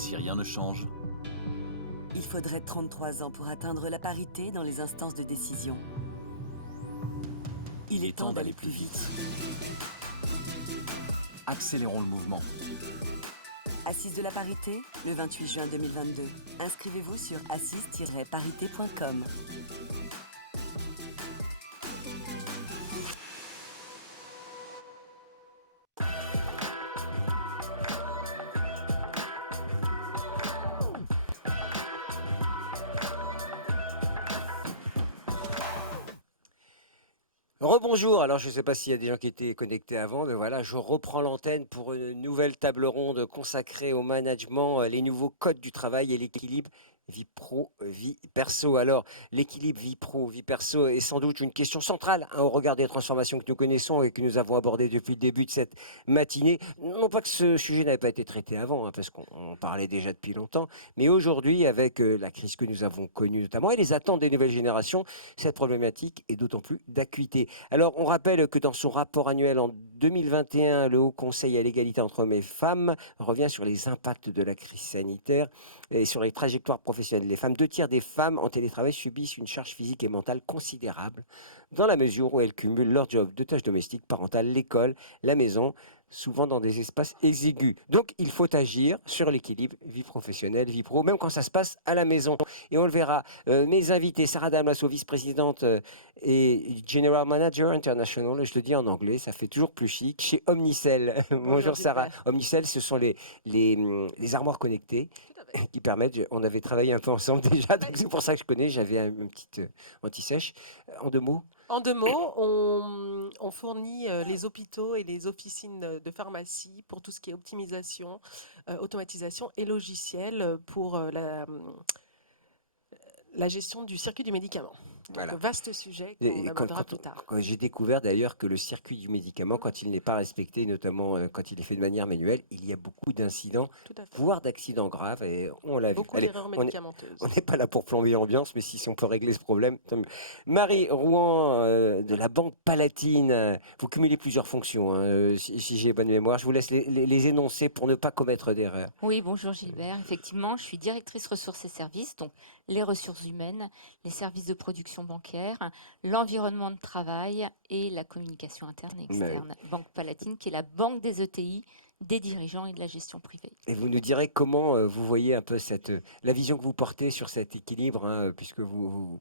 si rien ne change? Il faudrait 33 ans pour atteindre la parité dans les instances de décision. Il est temps d'aller plus vite. Accélérons le mouvement. Assises de la parité, le 28 juin 2022. Inscrivez-vous sur assise-parité.com. Rebonjour, alors je ne sais pas s'il y a des gens qui étaient connectés avant, mais voilà, je reprends l'antenne pour une nouvelle table ronde consacrée au management, les nouveaux codes du travail et l'équilibre vie pro, vie perso. Alors, l'équilibre vie pro, vie perso est sans doute une question centrale au regard des transformations que nous connaissons et que nous avons abordées depuis le début de cette matinée. Non pas que ce sujet n'avait pas été traité avant, parce qu'on parlait déjà depuis longtemps, mais aujourd'hui, avec la crise que nous avons connue notamment et les attentes des nouvelles générations, cette problématique est d'autant plus d'acuité. Alors, on rappelle que dans son rapport annuel en 2021, le Haut Conseil à l'égalité entre hommes et femmes revient sur les impacts de la crise sanitaire et sur les trajectoires professionnelles des femmes. 2 tiers des femmes en télétravail subissent une charge physique et mentale considérable dans la mesure où elles cumulent leur job de tâches domestiques, parentales, l'école, la maison, souvent dans des espaces exigus. Donc, il faut agir sur l'équilibre vie professionnelle, vie pro, même quand ça se passe à la maison. Et on le verra. Mes invités, Sarah Damas, vice-présidente et General Manager International, je le dis en anglais, ça fait toujours plus chic, chez Omnicell. Bonjour Sarah. Gilbert. Omnicell, ce sont les armoires connectées Tout à fait. qui permettent, on avait travaillé un peu ensemble déjà, donc c'est pour ça que je connais, j'avais un petit anti-sèche. En 2 mots? En 2 mots, on fournit les hôpitaux et les officines de pharmacie pour tout ce qui est optimisation, automatisation et logiciel pour la gestion du circuit du médicament. Donc, Voilà. vaste sujet Et qu'on abordera plus tard. quand j'ai découvert d'ailleurs que le circuit du médicament, quand il n'est pas respecté, notamment quand il est fait de manière manuelle, il y a beaucoup d'incidents, Tout à fait. voire d'accidents graves, et on l'a vu. Beaucoup Allez, d'erreurs on est- médicamenteuses. On n'est pas là pour plomber l'ambiance, mais si on peut régler ce problème, tant mieux. Marie Rouen de la Banque Palatine, vous cumulez plusieurs fonctions, hein, si j'ai bonne mémoire. Je vous laisse les énoncer pour ne pas commettre d'erreur. Oui, bonjour Gilbert. Effectivement, je suis directrice ressources et services, donc les ressources humaines, les services de production bancaire, l'environnement de travail et la communication interne et externe. Banque Palatine, qui est la banque des ETI, des dirigeants et de la gestion privée. Et vous nous direz comment vous voyez un peu la vision que vous portez sur cet équilibre, hein, puisque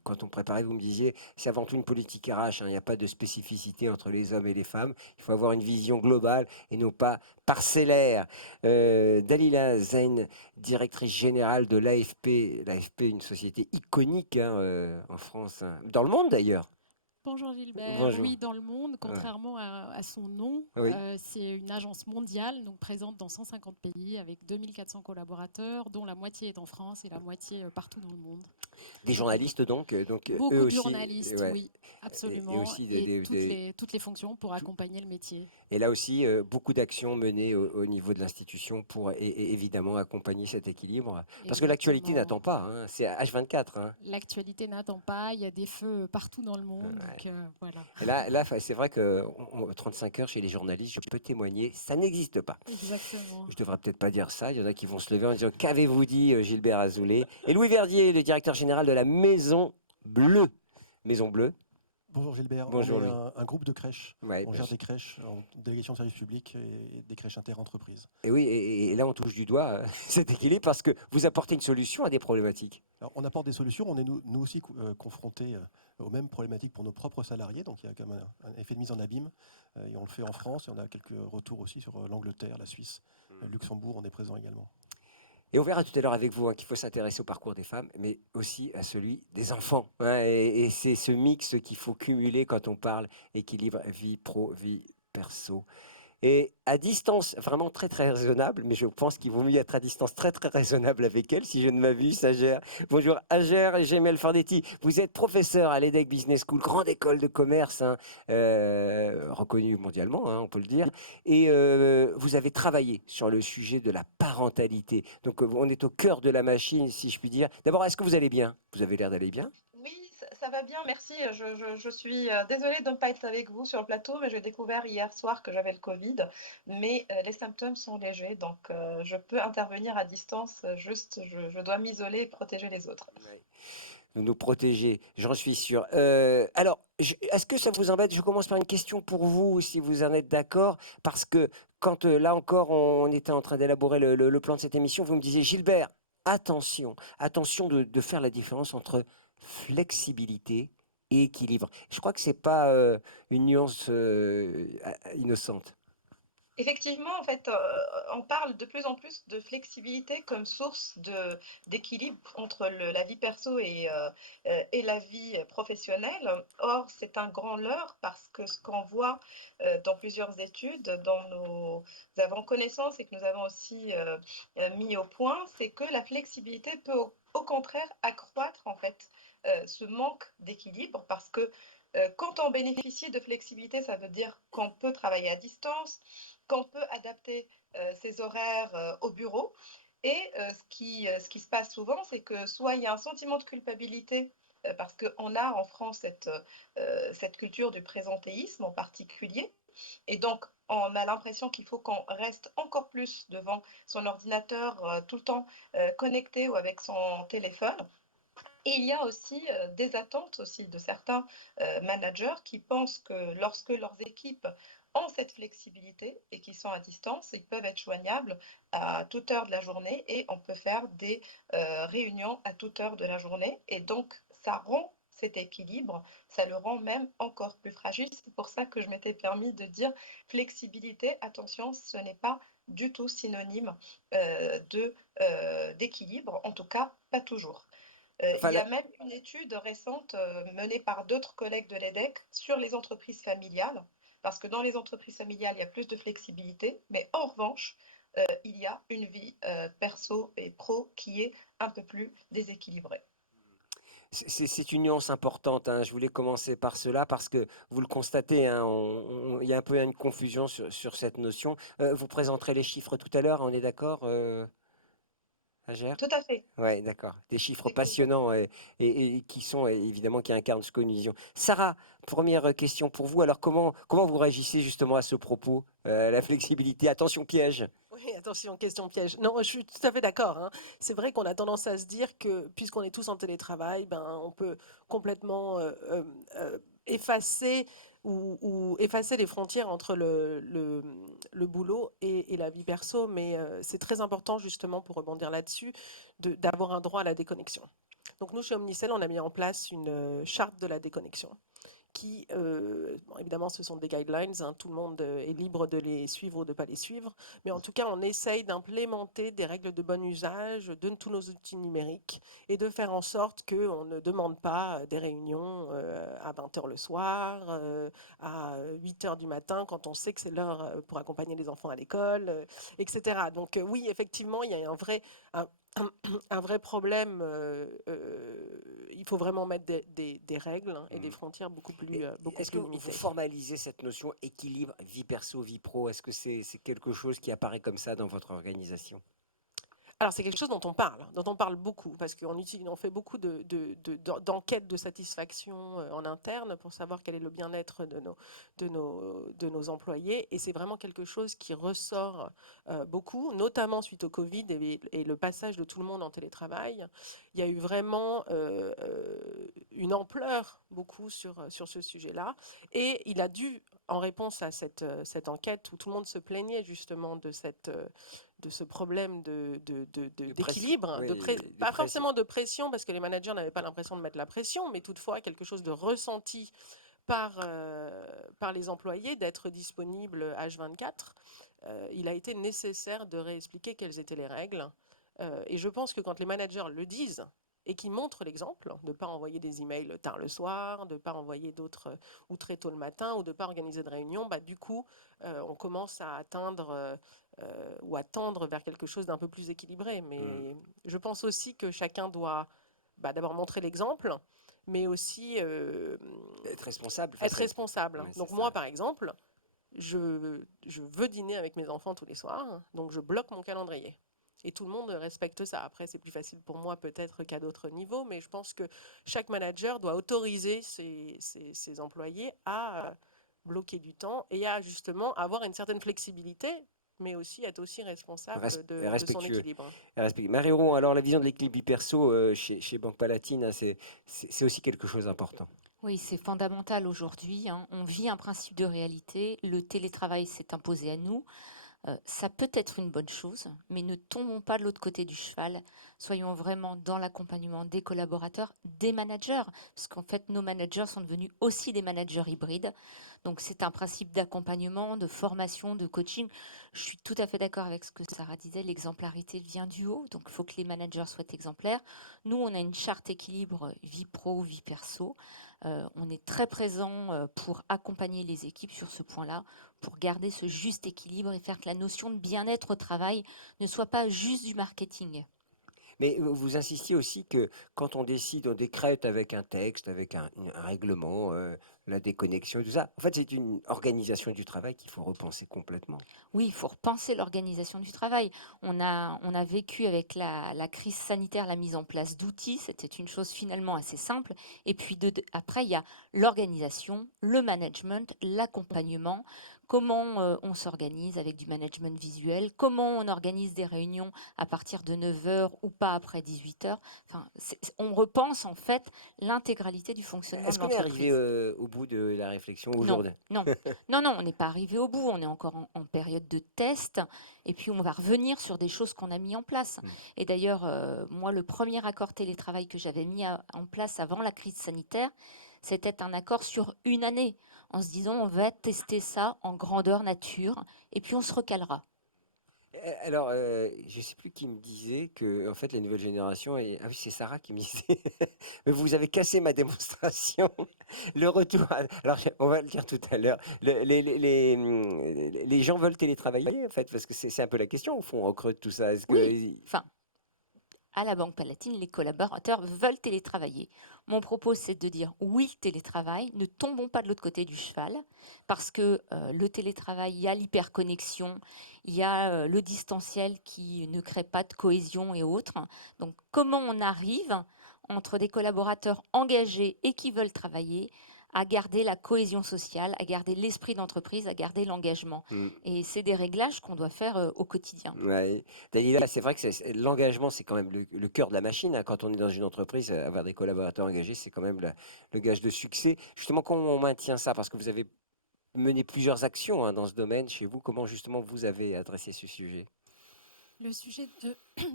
quand on préparait, vous me disiez, c'est avant tout une politique RH, hein, il n'y a pas de spécificité entre les hommes et les femmes, il faut avoir une vision globale et non pas parcellaire. Dalila Zain, directrice générale de l'AFP, l'AFP, une société iconique hein, en France, hein, dans le monde d'ailleurs. Bonjour Gilbert. Bonjour. Oui, dans le monde, contrairement à son nom, Oui. c'est une agence mondiale, donc présente dans 150 pays avec 2400 collaborateurs, dont la moitié est en France et la moitié partout dans le monde. Des journalistes donc Beaucoup eux de aussi, journalistes, ouais. oui, absolument, Et aussi toutes les fonctions pour accompagner le métier. Et là aussi, beaucoup d'actions menées au niveau de l'institution pour évidemment accompagner cet équilibre. Parce que l'actualité Exactement. n'attend pas, hein, c'est H24. Hein. L'actualité n'attend pas, il y a des feux partout dans le monde, donc voilà. Et là c'est vrai que 35 heures chez les journalistes, je peux témoigner, ça n'existe pas. Exactement. Je devrais peut-être pas dire ça, il y en a qui vont se lever en disant « Qu'avez-vous dit, Gilbert Azoulay ?» Et Louis Verdier, le directeur général de la Maison Bleue. Maison Bleue. Bonjour Gilbert, Bonjour, on est Louis. un groupe de crèches. Ouais, On gère des crèches en délégation de service public et des crèches interentreprises. Et oui, et là on touche du doigt cet équilibre parce que vous apportez une solution à des problématiques. Alors, on apporte des solutions, on est nous aussi confrontés aux mêmes problématiques pour nos propres salariés, donc il y a quand même un effet de mise en abîme, et on le fait en France, et on a quelques retours aussi sur l'Angleterre, la Suisse, Luxembourg, on est présent également. Et on verra tout à l'heure avec vous hein, qu'il faut s'intéresser au parcours des femmes, mais aussi à celui des enfants. Hein, et c'est ce mix qu'il faut cumuler quand on parle équilibre vie pro, vie perso. Et à distance, vraiment très très raisonnable, mais je pense qu'il vaut mieux être à distance très très raisonnable avec elle, si je ne m'abuse, Ager. Bonjour Ager Gemel Fardetti, vous êtes professeur à l'EDEC Business School, grande école de commerce, hein, reconnue mondialement, hein, on peut le dire, et vous avez travaillé sur le sujet de la parentalité. Donc on est au cœur de la machine, si je puis dire. D'abord, est-ce que vous allez bien? Vous avez l'air d'aller bien? Oui, Ça va bien, merci. Je suis désolée de ne pas être avec vous sur le plateau, mais j'ai découvert hier soir que j'avais le Covid. Mais les symptômes sont légers, donc je peux intervenir à distance. Juste, je dois m'isoler et protéger les autres. Ouais. De nous protéger, j'en suis sûr. Alors, est-ce que ça vous embête? Je commence par une question pour vous, si vous en êtes d'accord, parce que quand là encore on était en train d'élaborer le plan de cette émission, vous me disiez, Gilbert, attention de faire la différence entre flexibilité et équilibre. Je crois que c'est pas une nuance innocente. Effectivement, en fait, on parle de plus en plus de flexibilité comme source d'équilibre entre la vie perso et la vie professionnelle. Or, c'est un grand leurre parce que ce qu'on voit dans plusieurs études, dont nous avons connaissance et que nous avons aussi mis au point, c'est que la flexibilité peut au contraire accroître en fait ce manque d'équilibre parce que quand on bénéficie de flexibilité, ça veut dire qu'on peut travailler à distance, qu'on peut adapter ses horaires au bureau. Et ce qui se passe souvent, c'est que soit il y a un sentiment de culpabilité, parce qu'on a en France cette culture du présentéisme en particulier, et donc on a l'impression qu'il faut qu'on reste encore plus devant son ordinateur tout le temps connecté ou avec son téléphone. Et il y a aussi des attentes aussi de certains managers qui pensent que lorsque leurs équipes ont cette flexibilité et qui sont à distance, ils peuvent être joignables à toute heure de la journée et on peut faire des réunions à toute heure de la journée. Et donc, ça rend cet équilibre, ça le rend même encore plus fragile. C'est pour ça que je m'étais permis de dire flexibilité, attention, ce n'est pas du tout synonyme d'équilibre, en tout cas pas toujours. Enfin, Il y a même une étude récente menée par d'autres collègues de l'EDEC sur les entreprises familiales, parce que dans les entreprises familiales, il y a plus de flexibilité, mais en revanche, il y a une vie perso et pro qui est un peu plus déséquilibrée. c'est une nuance importante, hein. Je voulais commencer par cela parce que vous le constatez, hein, il y a un peu une confusion sur cette notion. Vous présenterez les chiffres tout à l'heure, on est d'accord, Agère? Tout à fait, Ouais, d'accord. Des chiffres c'est complet. passionnants et qui sont évidemment qui incarnent ce que nous disions. Sarah, première question pour vous. Alors comment vous réagissez justement à ce propos, la flexibilité? Attention piège. Oui, attention, question piège. Non, je suis tout à fait d'accord, hein. C'est vrai qu'on a tendance à se dire que puisqu'on est tous en télétravail, ben, on peut complètement effacer ou effacer les frontières entre le boulot et la vie perso. Mais c'est très important, justement, pour rebondir là-dessus, d'avoir un droit à la déconnexion. Donc nous, chez Omnicell, on a mis en place une charte de la déconnexion qui, bon, évidemment, ce sont des guidelines, hein, tout le monde est libre de les suivre ou de ne pas les suivre, mais en tout cas, on essaye d'implémenter des règles de bon usage de tous nos outils numériques et de faire en sorte qu'on ne demande pas des réunions à 20h le soir, à 8h du matin, quand on sait que c'est l'heure pour accompagner les enfants à l'école, etc. Donc oui, effectivement, il y a un vrai problème. Il faut vraiment mettre des règles, hein, et des frontières beaucoup Est-ce que plus vous limitées. formalisez cette notion équilibre vie perso, vie pro? Est-ce que c'est quelque chose qui apparaît comme ça dans votre organisation? Alors, c'est quelque chose dont on parle beaucoup, parce on fait beaucoup d'enquêtes de satisfaction en interne pour savoir quel est le bien-être de nos employés. Et c'est vraiment quelque chose qui ressort beaucoup, notamment suite au Covid et le passage de tout le monde en télétravail. Il y a eu vraiment une ampleur beaucoup sur ce sujet-là. Et il a dû, en réponse à cette enquête où tout le monde se plaignait justement de ce problème d'équilibre, pas forcément de pression, parce que les managers n'avaient pas l'impression de mettre la pression, mais toutefois quelque chose de ressenti par les employés, d'être disponible H24. Il a été nécessaire de réexpliquer quelles étaient les règles. Et je pense que quand les managers le disent, et qui montrent l'exemple, de ne pas envoyer des emails tard le soir, de ne pas envoyer d'autres ou très tôt le matin, ou de ne pas organiser de réunion, bah, du coup, on commence à atteindre ou à tendre vers quelque chose d'un peu plus équilibré. Mais je pense aussi que chacun doit d'abord montrer l'exemple, mais aussi Être responsable. être responsable. Ouais, Donc c'est moi, ça. par exemple, je veux dîner avec mes enfants tous les soirs, donc je bloque mon calendrier. Et tout le monde respecte ça. Après, c'est plus facile pour moi peut-être qu'à d'autres niveaux, mais je pense que chaque manager doit autoriser ses employés à bloquer du temps et à justement avoir une certaine flexibilité, mais aussi être aussi responsable de son Respectueux. équilibre. Marie-Ron, alors la vision de l'équilibre vie perso chez Banque Palatine, hein, c'est aussi quelque chose d'important. Oui, c'est fondamental aujourd'hui, hein. On vit un principe de réalité. Le télétravail s'est imposé à nous. Ça peut être une bonne chose, mais ne tombons pas de l'autre côté du cheval. Soyons vraiment dans l'accompagnement des collaborateurs, des managers, parce qu'en fait, nos managers sont devenus aussi des managers hybrides. Donc, c'est un principe d'accompagnement, de formation, de coaching. Je suis tout à fait d'accord avec ce que Sarah disait, l'exemplarité vient du haut, donc il faut que les managers soient exemplaires. Nous, on a une charte équilibre vie pro, vie perso. On est très présent pour accompagner les équipes sur ce point-là, pour garder ce juste équilibre et faire que la notion de bien-être au travail ne soit pas juste du marketing. Mais vous insistiez aussi que quand on décide, on décrète avec un texte, avec un règlement, la déconnexion et tout ça. En fait, c'est une organisation du travail qu'il faut repenser complètement. Oui, il faut repenser l'organisation du travail. On a vécu avec la crise sanitaire la mise en place d'outils. C'était une chose finalement assez simple. Et puis après, il y a l'organisation, le management, l'accompagnement. Comment on s'organise avec du management visuel, comment on organise des réunions à partir de 9 heures ou pas après 18 heures. Enfin, on repense en fait l'intégralité du fonctionnement Est-ce de qu'on est arrivé l'entreprise. au bout de la réflexion Non, aujourd'hui? non, non, on n'est pas arrivé au bout. On est encore en période de test. Et puis, on va revenir sur des choses qu'on a mis en place. Et d'ailleurs, moi, le premier accord télétravail que j'avais mis en place avant la crise sanitaire, c'était un accord sur une année, en se disant, on va tester ça en grandeur nature, et puis on se recalera. Alors, je ne sais plus qui me disait que en fait, les nouvelles générations ah oui, c'est Sarah qui me disait: «Mais vous avez cassé ma démonstration». Le retour alors on va le dire tout à l'heure. Les gens veulent télétravailler, en fait? Parce que c'est un peu la question, au fond, en creux de tout ça. Est-ce Oui, que enfin, à la Banque Palatine, les collaborateurs veulent télétravailler. Mon propos, c'est de dire oui, télétravail, ne tombons pas de l'autre côté du cheval, parce que le télétravail, il y a l'hyperconnexion, il y a le distanciel qui ne crée pas de cohésion et autres. Donc, comment on arrive entre des collaborateurs engagés et qui veulent travailler à garder la cohésion sociale, à garder l'esprit d'entreprise, à garder l'engagement. Et c'est des réglages qu'on doit faire au quotidien. Ouais. Dalila, c'est vrai que l'engagement, c'est quand même le cœur de la machine, hein. Quand on est dans une entreprise, avoir des collaborateurs engagés, c'est quand même le gage de succès. Justement, comment on maintient ça? Parce que vous avez mené plusieurs actions, hein, dans ce domaine chez vous. Comment justement vous avez adressé ce sujet? Le sujet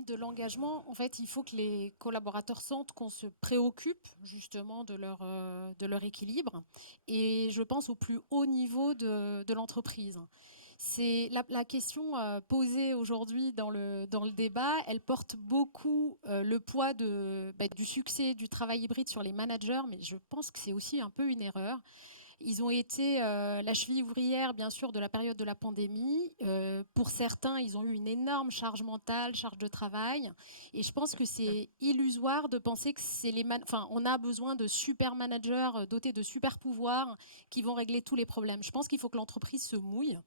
de l'engagement, en fait, il faut que les collaborateurs sentent qu'on se préoccupe justement de leur équilibre. Et je pense au plus haut niveau de l'entreprise. C'est la question posée aujourd'hui dans le débat, elle porte beaucoup le poids du succès du travail hybride sur les managers, mais je pense que c'est aussi un peu une erreur. Ils ont été la cheville ouvrière, bien sûr, de la période de la pandémie. Pour certains, ils ont eu une énorme charge mentale, charge de travail. Et je pense que c'est illusoire de penser que on a besoin de super managers dotés de super pouvoirs qui vont régler tous les problèmes. Je pense qu'il faut que l'entreprise se mouille.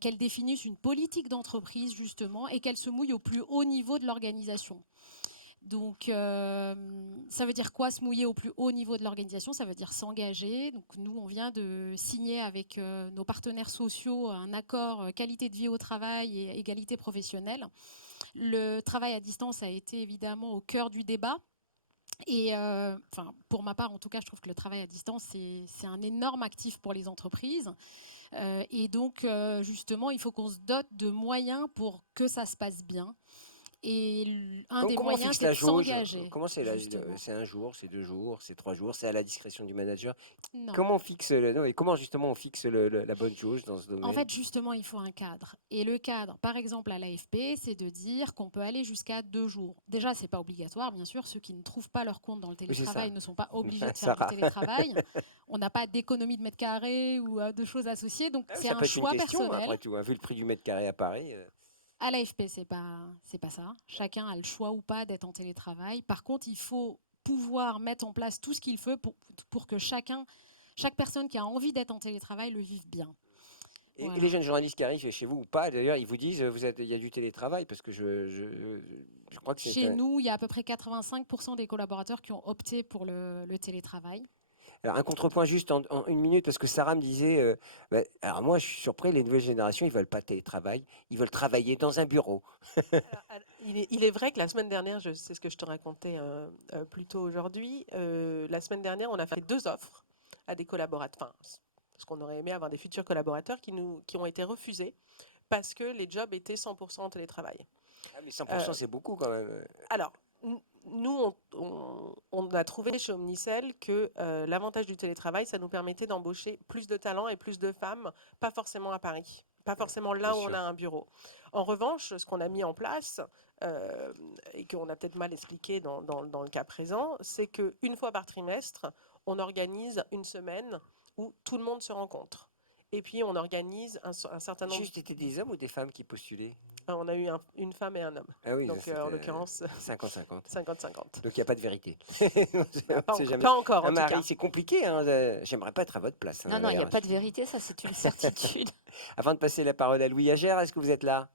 Qu'elle définisse une politique d'entreprise, justement, et qu'elle se mouille au plus haut niveau de l'organisation. Donc, ça veut dire quoi, se mouiller au plus haut niveau de l'organisation? Ça veut dire s'engager. Donc, nous, on vient de signer avec nos partenaires sociaux un accord qualité de vie au travail et égalité professionnelle. Le travail à distance a été évidemment au cœur du débat. Et pour ma part, en tout cas, je trouve que le travail à distance, c'est un énorme actif pour les entreprises. Et donc, justement, il faut qu'on se dote de moyens pour que ça se passe bien. Et un des Comment on moyens, fixe c'est la de jauge? s'engager, Comment c'est justement. c'est un jour, c'est 2 jours, c'est 3 jours, c'est à la discrétion du manager? Non. Comment on fixe non, et comment justement on fixe la bonne jauge dans ce En domaine? fait, justement, il faut un cadre. Et le cadre, par exemple, à l'AFP, c'est de dire qu'on peut aller jusqu'à 2 jours. Déjà, c'est pas obligatoire, bien sûr. Ceux qui ne trouvent pas leur compte dans le Oui, c'est ça. télétravail ne sont pas obligés de faire du Sarah. télétravail. On n'a pas d'économie de mètres carrés ou de choses associées. Donc, c'est Ça un peut être une choix question, personnel. après tout, hein, vu le prix du mètre carré à Paris. À l'AFP, c'est pas ça. Chacun a le choix ou pas d'être en télétravail. Par contre, il faut pouvoir mettre en place tout ce qu'il faut pour que chaque personne qui a envie d'être en télétravail le vive bien. Et les Voilà. jeunes journalistes qui arrivent chez vous ou pas, d'ailleurs, ils vous disent, il y a du télétravail, parce que je crois que c'est Chez nous, il y a à peu près 85% des collaborateurs qui ont opté pour le télétravail. Alors, un contrepoint juste en une minute, parce que Sarah me disait, alors moi, je suis surpris, les nouvelles générations, ils veulent pas de télétravail, ils veulent travailler dans un bureau. Il est vrai que la semaine dernière, c'est ce que je te racontais plus tôt aujourd'hui, la semaine dernière, on a fait 2 offres à des collaborateurs, enfin, ce qu'on aurait aimé avoir des futurs collaborateurs qui ont été refusés parce que les jobs étaient 100% en télétravail. Ah, mais 100%, c'est beaucoup quand même. Alors, nous, on a trouvé chez Omnicell que l'avantage du télétravail, ça nous permettait d'embaucher plus de talents et plus de femmes, pas forcément à Paris, pas forcément là Bien où on sûr. a un bureau. En revanche, ce qu'on a mis en place, et qu'on a peut-être mal expliqué dans le cas présent, c'est qu'une fois par trimestre, on organise une semaine où tout le monde se rencontre. Et puis, on organise un certain nombre. Juste, c'était des hommes ou des femmes qui postulaient? On a eu une femme et un homme. Ah oui, Donc, en l'occurrence, 50-50. 50-50. Donc il n'y a pas de vérité. Pas encore, Un en tout mari, cas. c'est compliqué, hein, j'aimerais pas être à votre place, hein, Non, non, il n'y a d'ailleurs. pas de vérité, ça c'est une certitude. Avant de passer la parole à Louis Agère, est-ce que vous êtes là?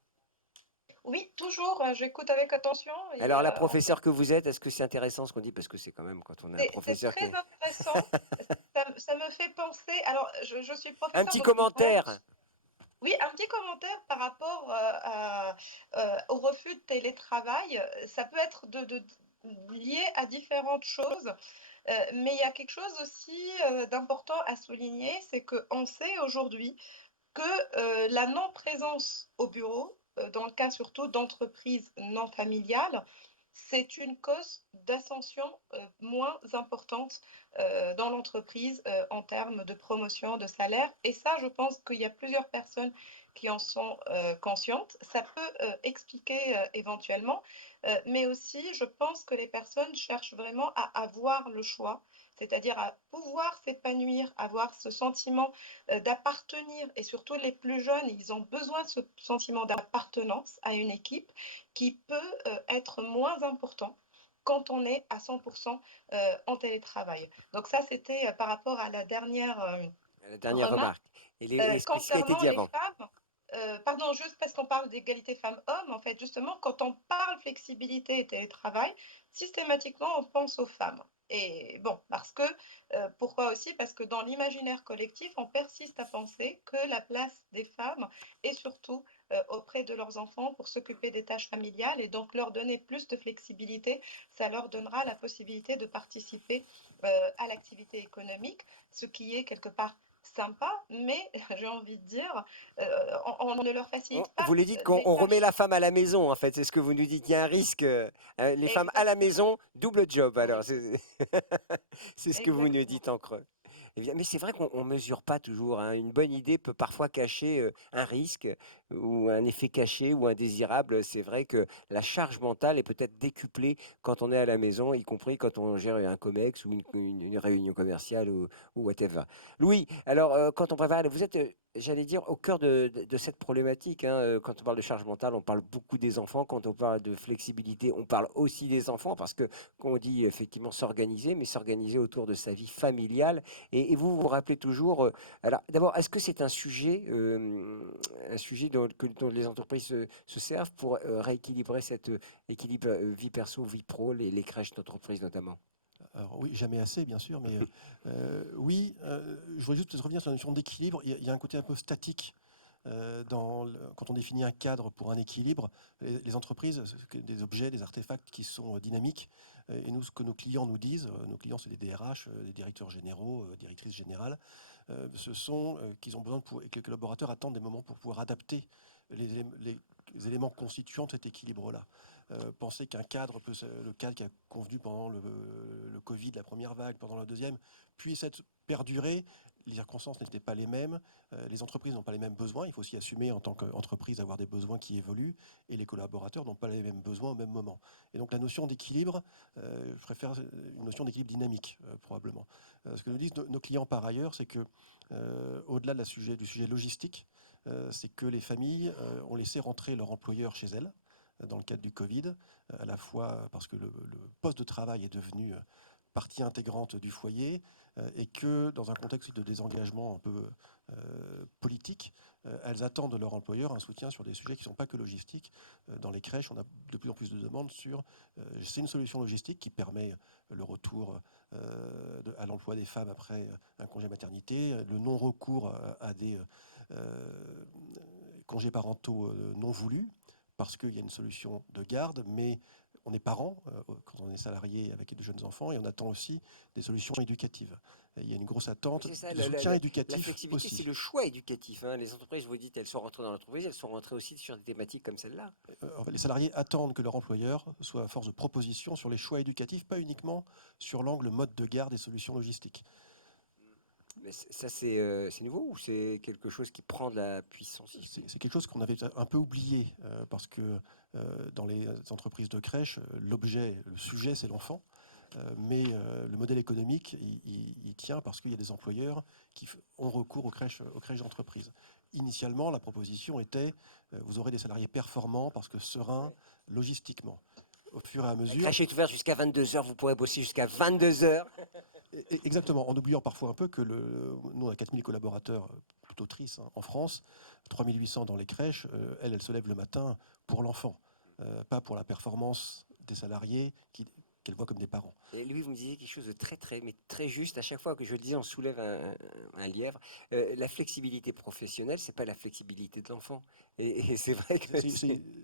Oui, toujours, j'écoute avec attention et Alors, la professeure que vous êtes, est-ce que c'est intéressant ce qu'on dit? Parce que c'est quand même quand on a un c'est professeur qui très est... intéressant. Ça me fait penser. Alors, je suis Un professeure petit depuis longtemps. commentaire. Oui, un petit commentaire par rapport au refus de télétravail. Ça peut être lié à différentes choses, mais il y a quelque chose aussi d'important à souligner, c'est qu'on sait aujourd'hui que la non-présence au bureau, dans le cas surtout d'entreprises non familiales, c'est une cause d'ascension moins importante dans l'entreprise en termes de promotion, de salaire. Et ça, je pense qu'il y a plusieurs personnes qui en sont conscientes. Ça peut expliquer éventuellement, mais aussi, je pense que les personnes cherchent vraiment à avoir le choix, c'est-à-dire à pouvoir s'épanouir, avoir ce sentiment d'appartenir, et surtout les plus jeunes, ils ont besoin de ce sentiment d'appartenance à une équipe qui peut être moins important quand on est à 100% en télétravail. Donc ça, c'était par rapport à la dernière La dernière remarque. remarque. Et ce qui a été Concernant dit les avant. femmes, pardon, juste parce qu'on parle d'égalité femmes-hommes, en fait, justement, quand on parle flexibilité et télétravail, systématiquement, on pense aux femmes. Et bon, parce que, pourquoi aussi? Parce que dans l'imaginaire collectif, on persiste à penser que la place des femmes est surtout auprès de leurs enfants pour s'occuper des tâches familiales et donc leur donner plus de flexibilité, ça leur donnera la possibilité de participer à l'activité économique, ce qui est quelque part sympa, mais j'ai envie de dire, on ne leur facilite pas Vous les dites les qu'on remet tâches. la femme à la maison, en fait. C'est ce que vous nous dites. Il y a un risque. Les femmes à la Exactement, maison, double job, oui, alors. C'est ce que vous nous exactement. dites en creux. Eh bien, mais c'est vrai qu'on ne mesure pas toujours, hein. Une bonne idée peut parfois cacher un risque ou un effet caché ou indésirable. C'est vrai que la charge mentale est peut-être décuplée quand on est à la maison, y compris quand on gère un COMEX ou une réunion commerciale ou whatever. Louis, alors quand on prépare, vous êtes, j'allais dire, au cœur de cette problématique, hein. Quand on parle de charge mentale, on parle beaucoup des enfants. Quand on parle de flexibilité, on parle aussi des enfants parce que, quand on dit effectivement s'organiser, mais s'organiser autour de sa vie familiale. Et vous vous rappelez toujours, alors d'abord, est-ce que c'est un sujet dont les entreprises se servent pour rééquilibrer cet équilibre vie perso, vie pro, les crèches d'entreprise notamment? Alors oui, jamais assez, bien sûr, mais oui, je voudrais juste peut-être revenir sur la notion d'équilibre. Il y a un côté un peu statique quand on définit un cadre pour un équilibre. Les entreprises, c'est des objets, des artefacts qui sont dynamiques. Et nous, ce que nos clients nous disent, nos clients, c'est des DRH, des directeurs généraux, directrices générales, ce sont qu'ils ont besoin et que les collaborateurs attendent des moments pour pouvoir adapter les éléments constituants de cet équilibre-là. Penser qu'un cadre, le cadre qui a convenu pendant le Covid, la première vague, pendant la deuxième, puisse être perduré. Les circonstances n'étaient pas les mêmes, les entreprises n'ont pas les mêmes besoins, il faut aussi assumer en tant qu'entreprise avoir des besoins qui évoluent, et les collaborateurs n'ont pas les mêmes besoins au même moment. Et donc la notion d'équilibre, je préfère une notion d'équilibre dynamique, probablement. Ce que nous disent nos clients par ailleurs, c'est que au-delà du sujet logistique, c'est que les familles ont laissé rentrer leur employeur chez elles, dans le cadre du Covid, à la fois parce que le poste de travail est devenu partie intégrante du foyer et que dans un contexte de désengagement un peu politique, elles attendent de leur employeur un soutien sur des sujets qui ne sont pas que logistiques. Dans les crèches, on a de plus en plus de demandes sur... c'est une solution logistique qui permet le retour à l'emploi des femmes après un congé maternité, le non-recours à des congés parentaux non voulus, parce qu'il y a une solution de garde, mais on est parent quand on est salarié avec de jeunes enfants et on attend aussi des solutions éducatives. Et il y a une grosse attente C'est ça, de soutien la éducatif flexibilité, c'est aussi. le choix éducatif, hein. Les entreprises, vous dites, elles sont rentrées dans l'entreprise, elles sont rentrées aussi sur des thématiques comme celle-là. En fait, les salariés attendent que leur employeur soit à force de propositions sur les choix éducatifs, pas uniquement sur l'angle mode de garde et solutions logistiques. Mais ça, c'est nouveau ou c'est quelque chose qui prend de la puissance? C'est quelque chose qu'on avait un peu oublié parce que dans les entreprises de crèche, le sujet, c'est l'enfant. Mais le modèle économique, il tient parce qu'il y a des employeurs qui ont recours aux crèches d'entreprise. Initialement, la proposition était vous aurez des salariés performants parce que sereins logistiquement. Au fur et à La mesure. crèche est ouverte jusqu'à 22h, vous pourrez bosser jusqu'à 22h. Exactement, en oubliant parfois un peu que nous, on a 4000 collaborateurs, plutôt tristes, hein, en France, 3800 dans les crèches. Elle se lève le matin pour l'enfant, pas pour la performance des salariés qu'elle voit comme des parents. Et lui, vous me disiez quelque chose de mais très juste. À chaque fois que je le dis, on soulève un lièvre. La flexibilité professionnelle, c'est pas la flexibilité de l'enfant. Et c'est vrai que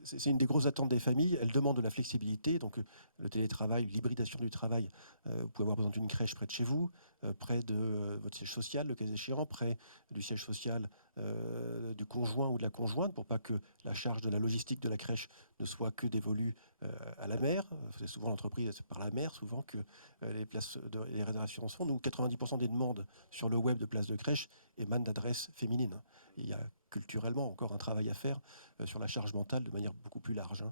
C'est une des grosses attentes des familles. Elles demandent de la flexibilité, donc le télétravail, l'hybridation du travail. Vous pouvez avoir besoin d'une crèche près de chez vous, près de votre siège social, le cas échéant, près du siège social du conjoint ou de la conjointe, pour pas que la charge de la logistique de la crèche ne soit que dévolue à la mère. C'est souvent l'entreprise, c'est par la mère, souvent que les réservations se font. Nous, 90% des demandes sur le web de places de crèche émanent d'adresses féminines. Il y a culturellement encore un travail à faire sur la charge mentale de manière beaucoup plus large.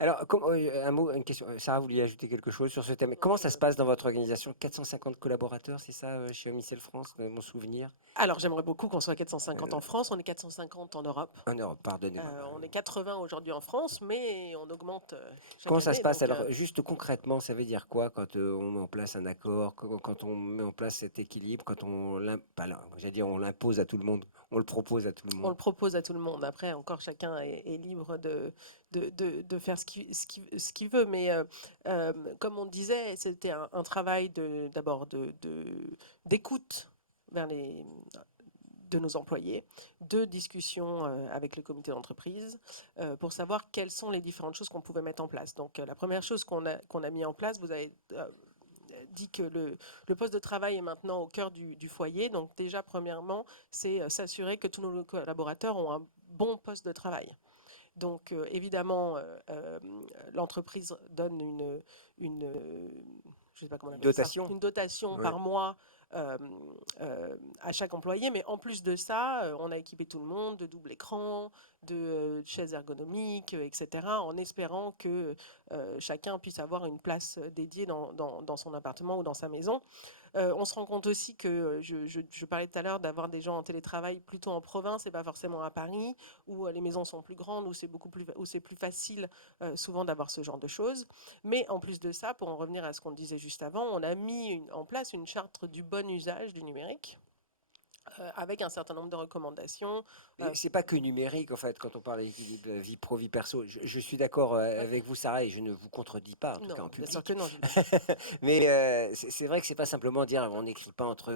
Alors, un mot, une question. Sarah, vous vouliez ajouter quelque chose sur ce thème? Comment ça se passe dans votre organisation? 450 collaborateurs, c'est ça, chez Omnicell France, de mon souvenir? Alors, j'aimerais beaucoup qu'on soit 450 en France. On est 450 en Europe. En Europe, pardonnez-moi. On est 80 aujourd'hui en France, mais on augmente chaque Comment ça année. se passe? Donc, Alors, juste concrètement, ça veut dire quoi quand on met en place un accord, quand on met en place cet équilibre, quand on l'impose à tout le monde, on le propose à tout le on monde? le propose à tout le monde. Après, encore, chacun est libre de faire ce qu'il veut. Mais comme on disait, c'était un travail d'abord d'écoute de nos employés, de discussion avec le comité d'entreprise pour savoir quelles sont les différentes choses qu'on pouvait mettre en place. Donc la première chose qu'on a mis en place, vous avez dit que le poste de travail est maintenant au cœur du foyer. Donc déjà, premièrement, c'est s'assurer que tous nos collaborateurs ont un bon poste de travail. Donc évidemment, l'entreprise donne je sais pas comment on appelle ça, une dotation Ouais. par mois à chaque employé, mais en plus de ça, on a équipé tout le monde de double écran, de chaises ergonomiques, etc., en espérant que chacun puisse avoir une place dédiée dans son appartement ou dans sa maison. On se rend compte aussi que, je parlais tout à l'heure d'avoir des gens en télétravail plutôt en province et pas forcément à Paris, où les maisons sont plus grandes, où c'est plus facile souvent d'avoir ce genre de choses. Mais en plus de ça, pour en revenir à ce qu'on disait juste avant, on a mis en place une charte du bon usage du numérique, avec un certain nombre de recommandations. C'est pas que numérique, en fait, quand on parle d'équilibre vie pro, vie perso. Je suis d'accord avec vous, Sarah, et je ne vous contredis pas, en tout cas en Non, bien sûr public. que non. Mais c'est vrai que c'est pas simplement dire on n'écrit pas entre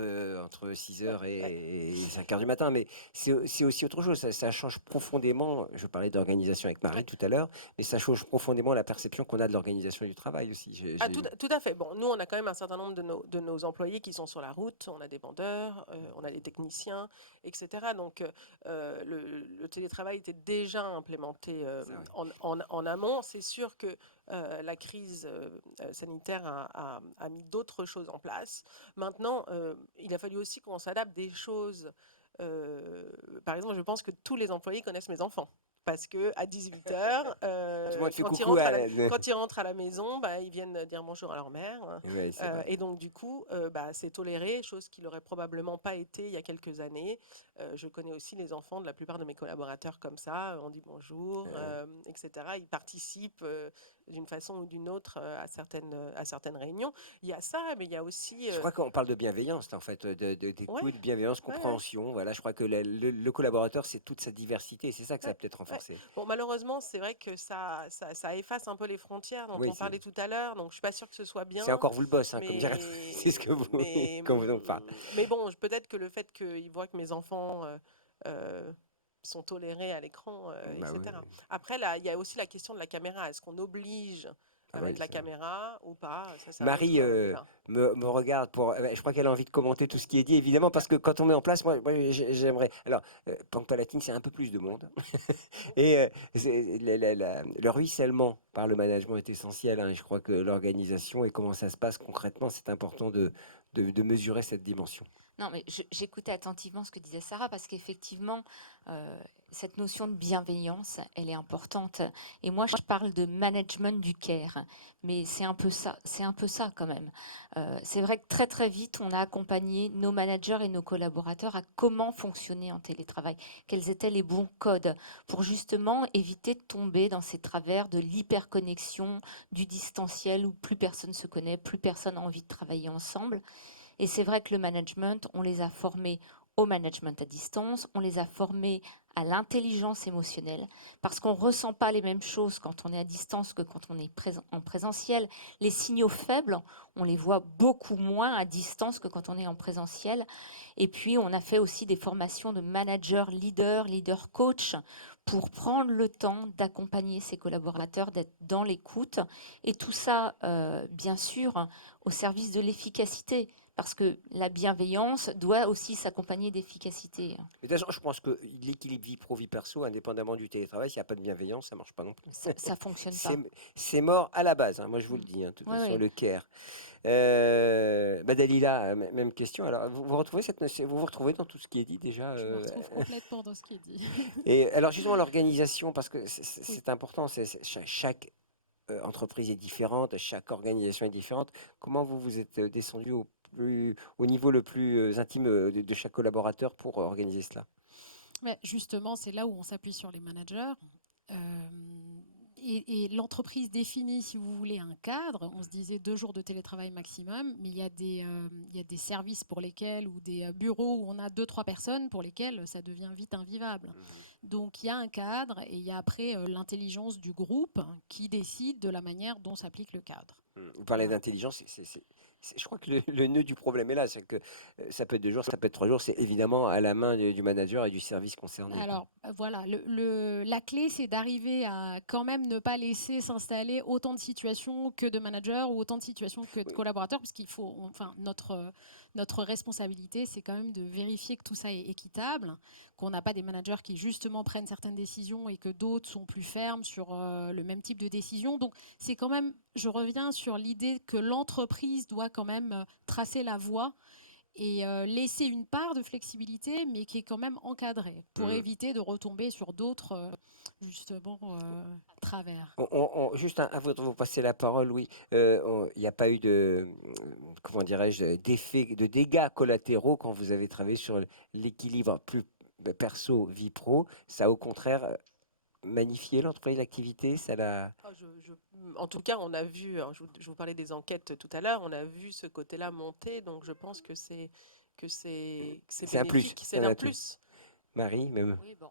6h et 5h du matin, mais c'est aussi autre chose. Ça change profondément. Je parlais d'organisation avec Marie tout à l'heure, mais ça change profondément la perception qu'on a de l'organisation du travail aussi. Tout à fait. Bon, nous, on a quand même un certain nombre de nos employés qui sont sur la route. On a des vendeurs, on a des techniciens, etc. Donc, le télétravail était déjà implémenté en amont. C'est sûr que la crise sanitaire a mis d'autres choses en place. Maintenant, il a fallu aussi qu'on s'adapte des choses. Par exemple, je pense que tous les employés connaissent mes enfants. Parce qu'à 18h, quand ils rentrent à la maison, ils viennent dire bonjour à leur mère. Ouais, et donc, du coup, c'est toléré, chose qui n'aurait probablement pas été il y a quelques années. Je connais aussi les enfants de la plupart de mes collaborateurs comme ça. On dit bonjour, etc. Ils participent d'une façon ou d'une autre à certaines réunions. Il y a ça, mais il y a aussi... Je crois qu'on parle de bienveillance, là, en fait, d'écoute, bienveillance, ouais. compréhension. Voilà, je crois que le collaborateur, c'est toute sa diversité. C'est ça que ça va peut-être Ouais. renforcer. Bon, malheureusement, c'est vrai que ça efface un peu les frontières dont Oui, on parlait tout à l'heure, donc je suis pas sûre que ce soit bien. c'est encore vous le boss, hein, comme dirait. C'est ce que vous, quand vous en parlez. Mais bon, peut-être que le fait qu'ils voient que mes enfants sont tolérés à l'écran, Bah oui, etc. oui. Après, là, il y a aussi la question de la caméra. Est-ce qu'on oblige à Ah ouais, mettre la ça. caméra ou pas? Ça, c'est un Marie autre débat. me regarde pour. Je crois qu'elle a envie de commenter tout ce qui est dit, évidemment, parce que quand on met en place, moi j'aimerais. Alors, Banque Palatine, c'est un peu plus de monde. Et le ruissellement par le management est essentiel, hein, et je crois que l'organisation et comment ça se passe concrètement, c'est important de mesurer cette dimension. Non, mais j'écoutais attentivement ce que disait Sarah parce qu'effectivement, cette notion de bienveillance, elle est importante. Et moi, je parle de management du care, mais c'est un peu ça quand même. C'est vrai que très très vite, on a accompagné nos managers et nos collaborateurs à comment fonctionner en télétravail, quels étaient les bons codes pour justement éviter de tomber dans ces travers de l'hyperconnexion, du distanciel où plus personne se connaît, plus personne a envie de travailler ensemble. Et c'est vrai que le management, on les a formés au management à distance, on les a formés à l'intelligence émotionnelle, parce qu'on ne ressent pas les mêmes choses quand on est à distance que quand on est en présentiel. Les signaux faibles, on les voit beaucoup moins à distance que quand on est en présentiel. Et puis, on a fait aussi des formations de manager, leader coach, pour prendre le temps d'accompagner ses collaborateurs, d'être dans l'écoute. Et tout ça, bien sûr, au service de l'efficacité. Parce que la bienveillance doit aussi s'accompagner d'efficacité. Mais de toute façon, je pense que l'équilibre vie pro, vie perso, indépendamment du télétravail, s'il n'y a pas de bienveillance, ça ne marche pas non plus. Ça fonctionne pas. C'est mort à la base, hein, moi je vous le dis, hein, sur le care. Dalila, même question. Alors, vous retrouvez dans tout ce qui est dit déjà. Je me retrouve complètement dans ce qui est dit. Et alors justement l'organisation, parce que c'est important, chaque entreprise est différente, chaque organisation est différente. Comment vous êtes descendu au niveau le plus intime de chaque collaborateur pour organiser cela? Mais justement, c'est là où on s'appuie sur les managers. Et l'entreprise définit, si vous voulez, un cadre. On se disait 2 jours de télétravail maximum, mais il y a des services pour lesquels, ou des bureaux où on a 2-3 personnes pour lesquels ça devient vite invivable. Donc il y a un cadre et il y a après l'intelligence du groupe qui décide de la manière dont s'applique le cadre. Vous parlez d'intelligence, je crois que le nœud du problème est là, c'est que ça peut être 2 jours, ça peut être 3 jours, c'est évidemment à la main du manager et du service concerné, quoi. Alors voilà, la clé, c'est d'arriver à quand même ne pas laisser s'installer autant de situations que de managers ou autant de situations que de Oui. collaborateurs, parce qu'il faut, enfin, notre responsabilité, c'est quand même de vérifier que tout ça est équitable, qu'on n'a pas des managers qui justement prennent certaines décisions et que d'autres sont plus fermes sur le même type de décision. Donc c'est quand même, je reviens sur l'idée que l'entreprise doit quand même tracer la voie et laisser une part de flexibilité, mais qui est quand même encadrée, pour éviter de retomber sur d'autres, justement, travers. Juste avant de vous passer la parole, oui, il n'y a pas eu de, comment dirais-je, de dégâts collatéraux quand vous avez travaillé sur l'équilibre plus perso, vie pro. Ça a au contraire magnifié l'entreprise, l'activité, ça l'a. En tout cas, on a vu, alors, je vous parlais des enquêtes tout à l'heure, on a vu ce côté-là monter, donc je pense que c'est C'est un plus, bénéfique, c'est un plus. Marie, même. Oui, bon,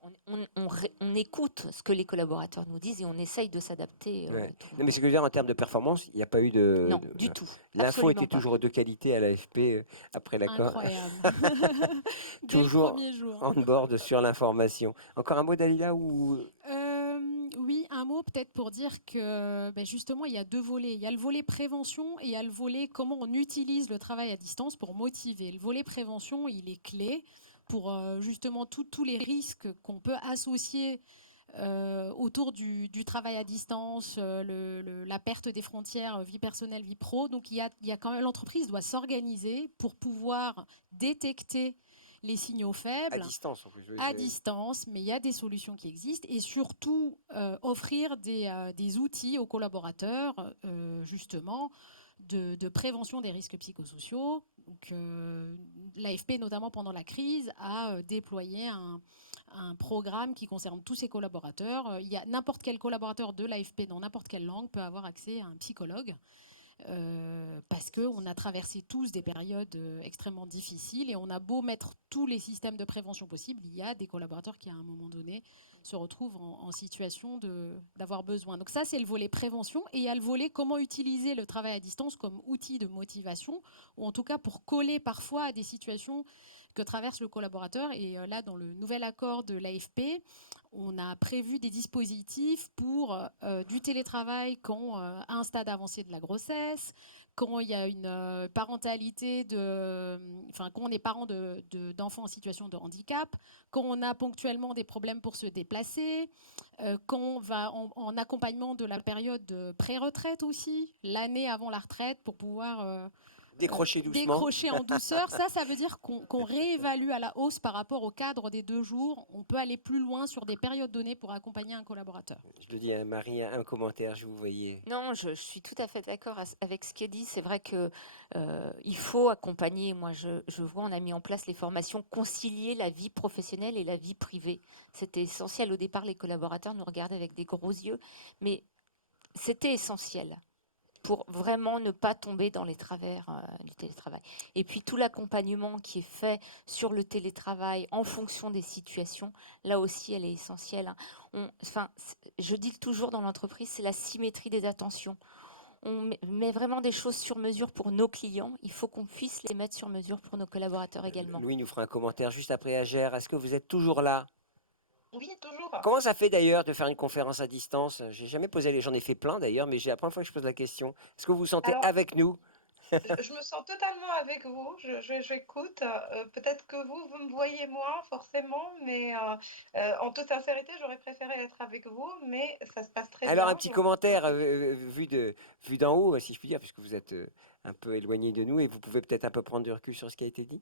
on écoute ce que les collaborateurs nous disent et on essaye de s'adapter. Ouais. tout le Non, mais temps. ce que je veux dire en termes de performance, il n'y a pas eu de. Non, du tout. L'info Absolument était pas. toujours de qualité à l'AFP après l'accord. Incroyable. Dès le Toujours premier jour. on board sur l'information. Encore un mot, Dalila, ou Oui, un mot peut-être pour dire que justement, il y a 2 volets. Il y a le volet prévention et il y a le volet comment on utilise le travail à distance pour motiver. Le volet prévention, il est clé pour justement tous les risques qu'on peut associer autour du travail à distance, la perte des frontières vie personnelle, vie pro. Donc il y a quand même, l'entreprise doit s'organiser pour pouvoir détecter les signaux faibles à distance en plus. Oui, à distance, mais il y a des solutions qui existent et surtout offrir des outils aux collaborateurs justement de prévention des risques psychosociaux. Donc l'AFP, notamment pendant la crise, a déployé un programme qui concerne tous ses collaborateurs. Il y a n'importe quel collaborateur de l'AFP dans n'importe quelle langue peut avoir accès à un psychologue. Parce qu'on a traversé tous des périodes extrêmement difficiles et on a beau mettre tous les systèmes de prévention possibles, il y a des collaborateurs qui à un moment donné se retrouvent en situation d'avoir besoin. Donc ça c'est le volet prévention, et il y a le volet comment utiliser le travail à distance comme outil de motivation, ou en tout cas pour coller parfois à des situations que traverse le collaborateur. Et là, dans le nouvel accord de l'AFP, on a prévu des dispositifs pour du télétravail quand à un stade avancé de la grossesse, quand il y a une parentalité quand on est parent d'enfants en situation de handicap, quand on a ponctuellement des problèmes pour se déplacer, quand on va en accompagnement de la période de pré-retraite aussi, l'année avant la retraite, pour pouvoir Décrocher doucement. décrocher en douceur. Ça veut dire qu'on réévalue à la hausse par rapport au cadre des 2 jours. On peut aller plus loin sur des périodes données pour accompagner un collaborateur. Je le dis à Marie, un commentaire, je vous voyais. Non, je suis tout à fait d'accord avec ce qui est dit. C'est vrai que il faut accompagner. Moi, je vois, on a mis en place les formations concilier la vie professionnelle et la vie privée. C'était essentiel. Au départ, les collaborateurs nous regardaient avec des gros yeux, mais c'était essentiel pour vraiment ne pas tomber dans les travers du télétravail. Et puis tout l'accompagnement qui est fait sur le télétravail en fonction des situations, là aussi, elle est essentielle. Je dis toujours dans l'entreprise, c'est la symétrie des attentions. On met vraiment des choses sur mesure pour nos clients. Il faut qu'on puisse les mettre sur mesure pour nos collaborateurs également. Louis nous fera un commentaire juste après Agère. Est-ce que vous êtes toujours là? Oui, toujours. Comment ça fait d'ailleurs de faire une conférence à distance? J'ai jamais posé, j'en ai fait plein d'ailleurs, mais c'est la première fois que je pose la question. Est-ce que vous vous sentez Alors, avec nous? je me sens totalement avec vous, j'écoute. Peut-être que vous me voyez moins forcément, mais en toute sincérité, j'aurais préféré être avec vous, mais ça se passe très Alors un bien. petit Donc, commentaire vu d'en haut, si je puis dire, puisque vous êtes un peu éloigné de nous et vous pouvez peut-être un peu prendre du recul sur ce qui a été dit.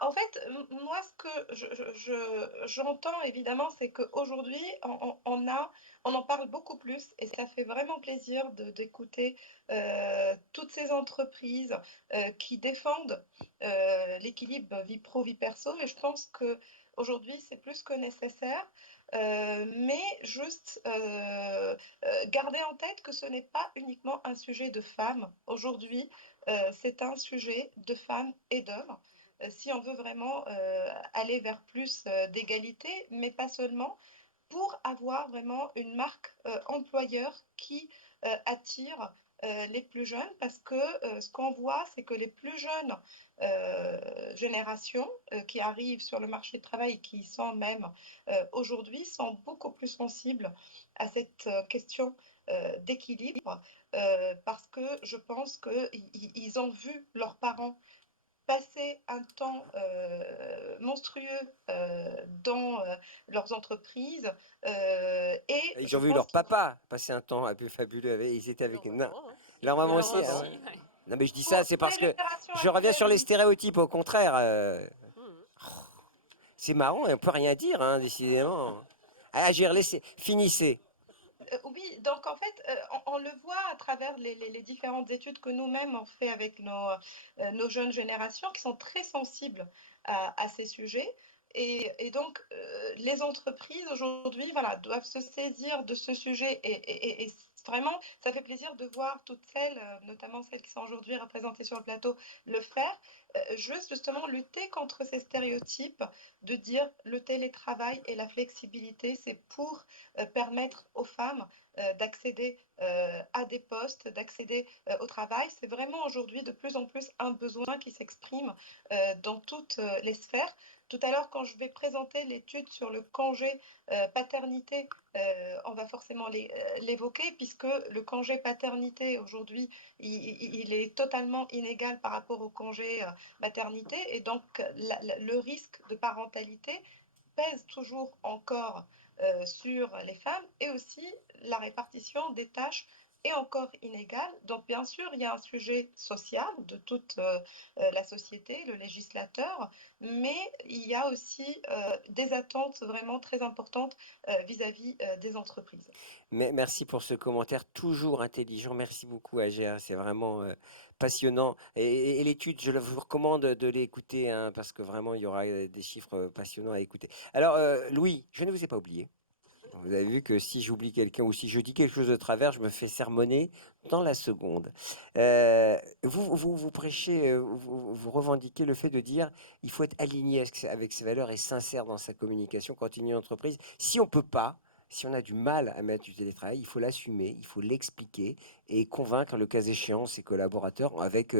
En fait, moi, ce que j'entends évidemment, c'est qu'aujourd'hui, on en parle beaucoup plus, et ça fait vraiment plaisir d'écouter toutes ces entreprises qui défendent l'équilibre vie pro, vie perso. Et je pense qu'aujourd'hui, c'est plus que nécessaire. Mais juste garder en tête que ce n'est pas uniquement un sujet de femmes. Aujourd'hui, c'est un sujet de femmes et d'hommes. Si on veut vraiment aller vers plus d'égalité, mais pas seulement, pour avoir vraiment une marque employeur qui attire les plus jeunes, parce que ce qu'on voit, c'est que les plus jeunes générations qui arrivent sur le marché du travail, qui sont même aujourd'hui, sont beaucoup plus sensibles à cette question d'équilibre, parce que je pense qu'ils ont vu leurs parents passer un temps monstrueux dans leurs entreprises et Ils je ont vu pense leur qu'ils papa passer un temps un peu fabuleux, ils étaient avec Leur nous. maman, hein. Leur maman Leur aussi. aussi, Ah ouais. ouais. Non mais je dis pour, ça, c'est pour les parce que générations je reviens sur actuelles, les oui. stéréotypes. Au contraire, Mhm. c'est marrant et on peut rien dire, hein, décidément. Agir, laissez, finissez. Oui, donc en fait, on le voit à travers les différentes études que nous-mêmes on fait avec nos jeunes générations qui sont très sensibles à ces sujets. Et donc, les entreprises aujourd'hui, voilà, doivent se saisir de ce sujet. Et vraiment, ça fait plaisir de voir toutes celles, notamment celles qui sont aujourd'hui représentées sur le plateau, le faire. Justement, lutter contre ces stéréotypes de dire le télétravail et la flexibilité, c'est pour permettre aux femmes d'accéder à des postes, d'accéder au travail. C'est vraiment aujourd'hui de plus en plus un besoin qui s'exprime dans toutes les sphères. Tout à l'heure, quand je vais présenter l'étude sur le congé paternité, on va forcément l'évoquer, puisque le congé paternité aujourd'hui, il est totalement inégal par rapport au congé maternité, et donc le risque de parentalité pèse toujours encore sur les femmes, et aussi la répartition des tâches est encore inégale. Donc, bien sûr, il y a un sujet social de toute la société, le législateur, mais il y a aussi des attentes vraiment très importantes vis-à-vis des entreprises. Mais merci pour ce commentaire toujours intelligent. Merci beaucoup, Agéa. C'est vraiment passionnant. Et l'étude, vous recommande de l'écouter, hein, parce que vraiment, il y aura des chiffres passionnants à écouter. Alors, Louis, je ne vous ai pas oublié. Vous avez vu que si j'oublie quelqu'un ou si je dis quelque chose de travers, je me fais sermonner dans la seconde. Vous prêchez, vous revendiquez le fait de dire il faut être aligné avec ses valeurs et sincère dans sa communication quand il y a une entreprise. Si on peut pas, si on a du mal à mettre du télétravail, il faut l'assumer, il faut l'expliquer et convaincre le cas échéant ses collaborateurs avec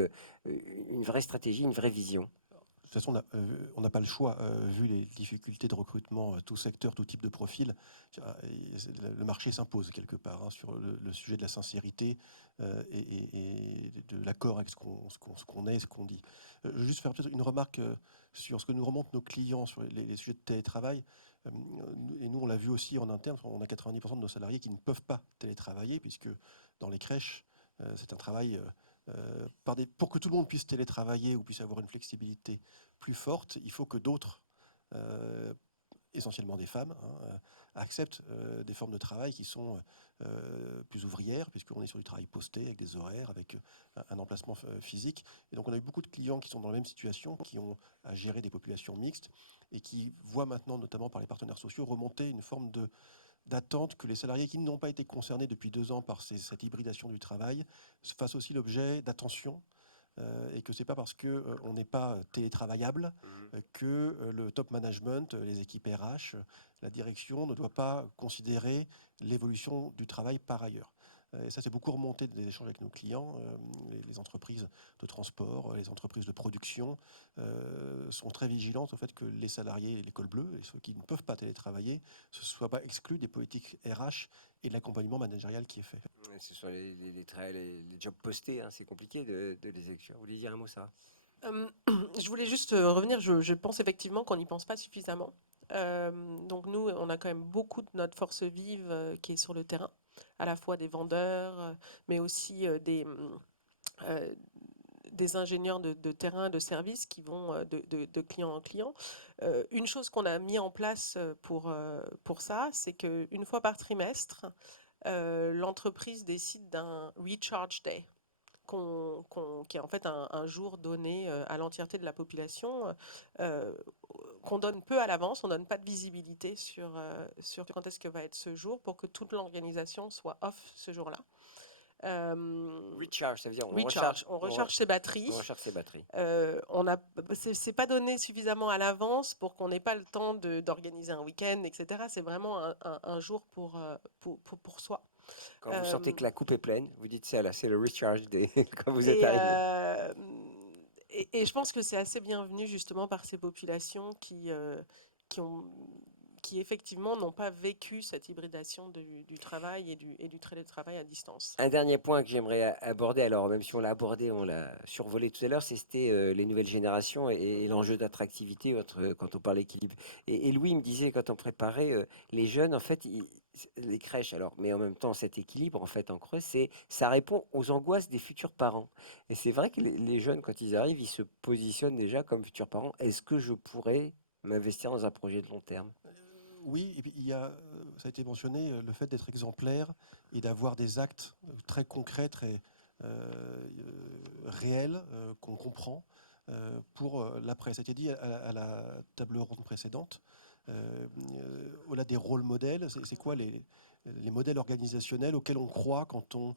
une vraie stratégie, une vraie vision. De toute façon, on n'a pas le choix, vu les difficultés de recrutement, tout secteur, tout type de profil. Le marché s'impose quelque part, hein, sur le sujet de la sincérité et de l'accord avec ce qu'on est, ce qu'on dit. Je veux juste faire peut-être une remarque sur ce que nous remontent nos clients sur les sujets de télétravail. Et nous, on l'a vu aussi en interne, on a 90% de nos salariés qui ne peuvent pas télétravailler, puisque dans les crèches, c'est un travail... pour que tout le monde puisse télétravailler ou puisse avoir une flexibilité plus forte, il faut que d'autres, essentiellement des femmes, hein, acceptent des formes de travail qui sont plus ouvrières, puisqu'on est sur du travail posté, avec des horaires, avec un emplacement physique. Et donc on a eu beaucoup de clients qui sont dans la même situation, qui ont à gérer des populations mixtes, et qui voient maintenant, notamment par les partenaires sociaux, remonter une forme d'attente que les salariés qui n'ont pas été concernés depuis 2 ans par cette hybridation du travail fassent aussi l'objet d'attention, et que c'est pas parce que on n'est pas télétravaillable que le top management, les équipes RH, la direction ne doit pas considérer l'évolution du travail par ailleurs. Et ça, c'est beaucoup remonté des échanges avec nos clients. Les entreprises de transport, les entreprises de production sont très vigilantes au fait que les salariés, les cols bleus et ceux qui ne peuvent pas télétravailler, ne soient pas exclus des politiques RH et de l'accompagnement managérial qui est fait. Ce sont les jobs postés, hein, c'est compliqué de les exclure. Vous voulez dire un mot, ça? Je voulais juste revenir, je pense effectivement qu'on n'y pense pas suffisamment. Donc nous, on a quand même beaucoup de notre force vive qui est sur le terrain, à la fois des vendeurs, mais aussi des ingénieurs de terrain, de services qui vont de client en client. Une chose qu'on a mis en place pour ça, c'est qu'une fois par trimestre, l'entreprise décide d'un Recharge Day, qui est en fait un jour donné à l'entièreté de la population, qu'on donne peu à l'avance, on donne pas de visibilité sur quand est-ce que va être ce jour pour que toute l'organisation soit off ce jour-là. Recharge, ça veut dire on recharge ses batteries. On recharge ses batteries. C'est pas donné suffisamment à l'avance pour qu'on n'ait pas le temps d'organiser un week-end, etc. C'est vraiment un jour pour soi. Quand vous sentez que la coupe est pleine, vous dites c'est le recharge day quand vous êtes arrivé. Et je pense que c'est assez bienvenu justement par ces populations qui effectivement n'ont pas vécu cette hybridation du travail et du télétravail à distance. Un dernier point que j'aimerais aborder, alors même si on l'a abordé, on l'a survolé tout à l'heure, c'était les nouvelles générations et l'enjeu d'attractivité quand on parle d'équilibre. Et Louis me disait quand on préparait, les jeunes, en fait, les crèches, alors, mais en même temps, cet équilibre, en fait, en creux, ça répond aux angoisses des futurs parents. Et c'est vrai que les jeunes, quand ils arrivent, ils se positionnent déjà comme futurs parents. Est-ce que je pourrais m'investir dans un projet de long terme? Oui, et puis ça a été mentionné, le fait d'être exemplaire et d'avoir des actes très concrets, très réels, qu'on comprend pour l'après. Ça a été dit à la table ronde précédente. Au-delà des rôles modèles, c'est quoi les modèles organisationnels auxquels on croit quand on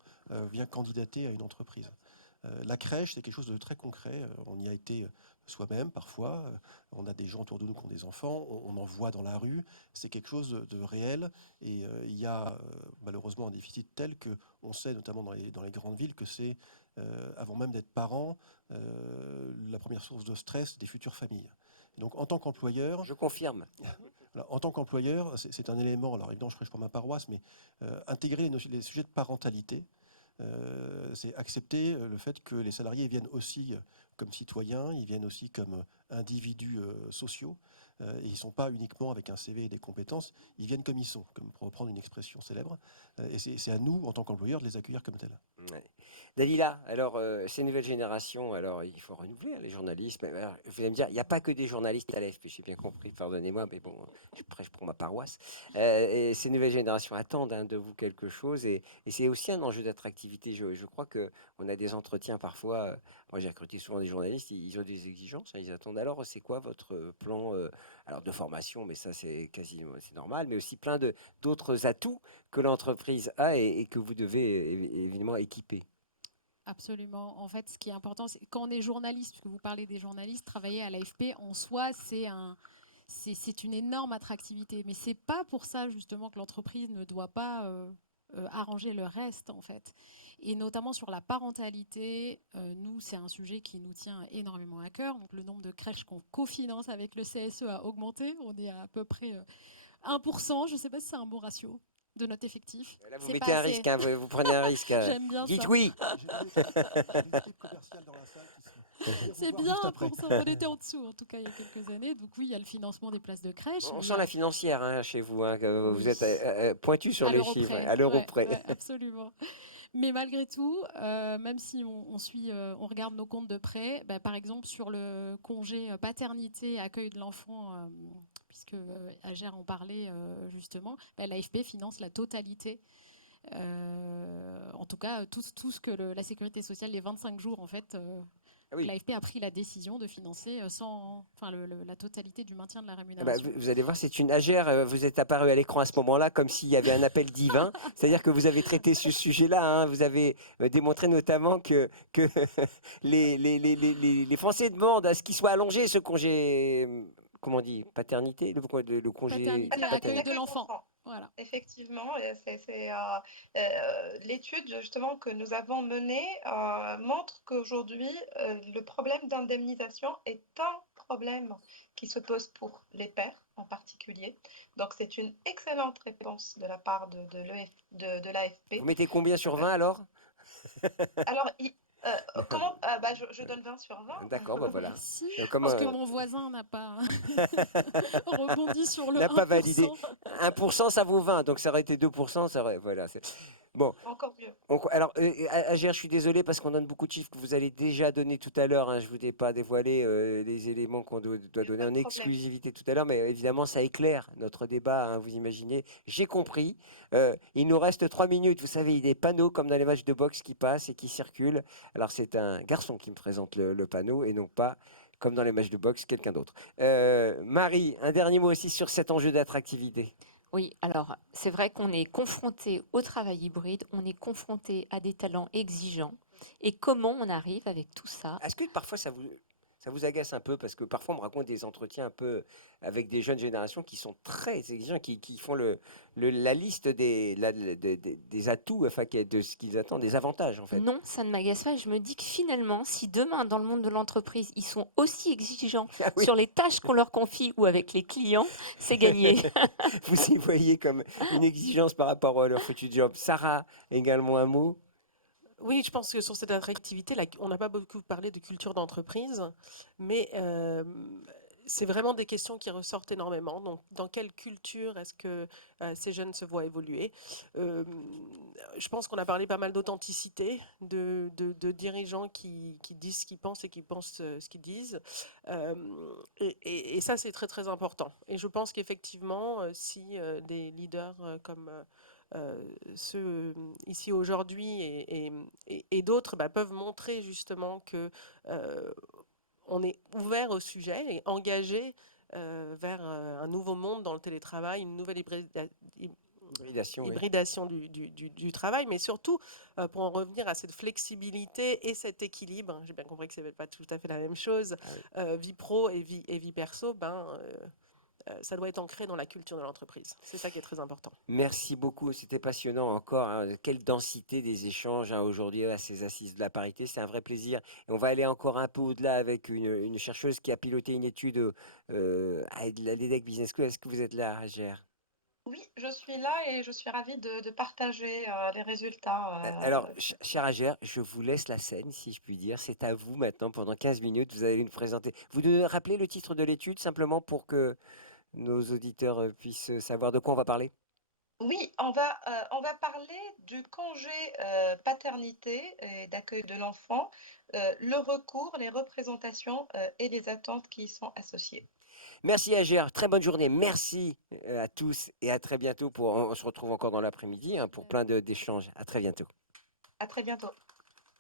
vient candidater à une entreprise? La crèche, c'est quelque chose de très concret. On y a été soi-même parfois. On a des gens autour de nous qui ont des enfants. On en voit dans la rue. C'est quelque chose de réel. Et il y a malheureusement un déficit tel qu'on sait, notamment dans les grandes villes, que c'est, avant même d'être parent, la première source de stress des futures familles. Et donc en tant qu'employeur... Je confirme. Alors, en tant qu'employeur, c'est un élément, alors évidemment je prêche pour ma paroisse, mais intégrer les sujets de parentalité, c'est accepter le fait que les salariés viennent aussi comme citoyens, ils viennent aussi comme individus sociaux, et ils ne sont pas uniquement avec un CV et des compétences, ils viennent comme ils sont, comme pour reprendre une expression célèbre. Et c'est à nous, en tant qu'employeurs, de les accueillir comme tels. Ouais. Dalila, alors ces nouvelles générations, alors il faut renouveler les journalistes. Mais, alors, vous allez me dire, il n'y a pas que des journalistes à l'AFP, j'ai bien compris, pardonnez-moi, mais bon, je prêche pour ma paroisse. Et ces nouvelles générations attendent de vous quelque chose, et c'est aussi un enjeu d'attractivité. Je crois qu'on a des entretiens parfois. Moi, j'ai recruté souvent des journalistes, ils ont des exigences, hein, ils attendent. Alors, c'est quoi votre plan alors de formation, mais ça c'est c'est normal, mais aussi plein d'autres atouts que l'entreprise a et que vous devez évidemment équiper. Absolument. En fait, ce qui est important, c'est quand on est journaliste, puisque vous parlez des journalistes, travailler à l'AFP en soi, c'est une énorme attractivité. Mais c'est pas pour ça justement que l'entreprise ne doit pas arranger le reste en fait. Et notamment sur la parentalité, nous, c'est un sujet qui nous tient énormément à cœur. Donc le nombre de crèches qu'on cofinance avec le CSE a augmenté. On est à peu près 1%. Je ne sais pas si c'est un bon ratio de notre effectif. Là, vous C'est mettez pas un assez. risque, hein, vous prenez un risque. J'aime bien Dites ça. oui. J'ai des équipes commerciales dans la salle qui sont venir vous C'est voir bien, juste après. on était en dessous, en tout cas, il y a quelques années. Donc oui, il y a le financement des places de crèche. On Mais il y sent la a... financière hein, chez vous, hein, que vous Oui, êtes pointu sur à les l'euro chiffres, près. à l'euro Ouais, près. ouais, absolument. Mais malgré tout, même si on regarde nos comptes de près, bah, par exemple sur le congé paternité, accueil de l'enfant, puisque Agère en parlait justement, bah, l'AFP finance la totalité. En tout cas, tout ce que la sécurité sociale, les 25 jours, en fait, Ah oui. l'AFP a pris la décision de financer la totalité du maintien de la Ah bah, rémunération. vous allez voir, c'est une agère. Vous êtes apparu à l'écran à ce moment-là comme s'il y avait un appel divin. C'est-à-dire que vous avez traité ce sujet-là. Hein, vous avez démontré notamment que les Français demandent à ce qu'il soit allongé ce congé, comment on dit, paternité, le congé Paternité, accueil de L'accueil l'enfant. d'enfants. Voilà. Effectivement, l'étude justement que nous avons menée montre qu'aujourd'hui, le problème d'indemnisation est un problème qui se pose pour les pères en particulier. Donc, c'est une excellente réponse de la part de l'AFP. Vous mettez combien sur 20 alors? Alors, je donne 20 sur 20. D'accord, bah voilà. Merci. Comme, Parce que mon voisin n'a pas rebondi sur le n'a 1%. pas validé. 1%, ça vaut 20, donc ça aurait été 2%, ça aurait. Voilà. Bon. Encore mieux. Alors, Agir, je suis désolé parce qu'on donne beaucoup de chiffres que vous allez déjà donner tout à l'heure. Hein, je ne vous ai pas dévoilé les éléments qu'on doit donner en exclusivité tout à l'heure, mais évidemment, ça éclaire notre débat, hein, vous imaginez. J'ai compris. Il nous reste 3 minutes. Vous savez, il y a des panneaux comme dans les matchs de boxe qui passent et qui circulent. Alors, c'est un garçon qui me présente le panneau et non pas, comme dans les matchs de boxe, quelqu'un d'autre. Marie, un dernier mot aussi sur cet enjeu d'attractivité. Oui, alors c'est vrai qu'on est confronté au travail hybride, on est confronté à des talents exigeants. Et comment on arrive avec tout ça? Est-ce que parfois ça vous agace un peu? Parce que parfois on me raconte des entretiens un peu avec des jeunes générations qui sont très exigeants, qui font la liste des atouts, enfin de ce qu'ils attendent, des avantages en fait. Non, ça ne m'agace pas. Je me dis que finalement, si demain, dans le monde de l'entreprise, ils sont aussi exigeants Ah oui. sur les tâches qu'on leur confie ou avec les clients, c'est gagné. Vous y voyez comme une exigence par rapport à leur futur job. Sarah, également un mot? Oui, je pense que sur cette attractivité, on n'a pas beaucoup parlé de culture d'entreprise, mais c'est vraiment des questions qui ressortent énormément. Donc, dans quelle culture est-ce que ces jeunes se voient évoluer? Je pense qu'on a parlé pas mal d'authenticité, de dirigeants qui disent ce qu'ils pensent et qui pensent ce qu'ils disent. Et ça, c'est très, très important. Et je pense qu'effectivement, si des leaders comme ceux ici aujourd'hui et d'autres peuvent montrer justement que on est ouvert au sujet et engagé vers un nouveau monde dans le télétravail, une nouvelle Hybridation, oui. hybridation du travail, mais surtout pour en revenir à cette flexibilité et cet équilibre. J'ai bien compris que ce n'est pas tout à fait la même chose. Ah oui. Vie pro et vie perso, ça doit être ancré dans la culture de l'entreprise. C'est ça qui est très important. Merci beaucoup, c'était passionnant encore. Hein. Quelle dentité des échanges hein, aujourd'hui à ces assises de la parité, c'est un vrai plaisir. Et on va aller encore un peu au-delà avec une chercheuse qui a piloté une étude à l'EDEC Business School. Est-ce que vous êtes là, Agère? Oui, je suis là et je suis ravie de partager les résultats. Alors, cher Agère, je vous laisse la scène, si je puis dire. C'est à vous maintenant, pendant 15 minutes, vous allez nous présenter. Vous devez rappeler le titre de l'étude, simplement pour que nos auditeurs puissent savoir de quoi on va parler? Oui, on va parler du congé paternité et d'accueil de l'enfant, le recours, les représentations et les attentes qui y sont associées. Merci Agère, très bonne journée. Merci à tous et à très bientôt. On se retrouve encore dans l'après-midi, hein, pour plein d'échanges. À très bientôt. À très bientôt.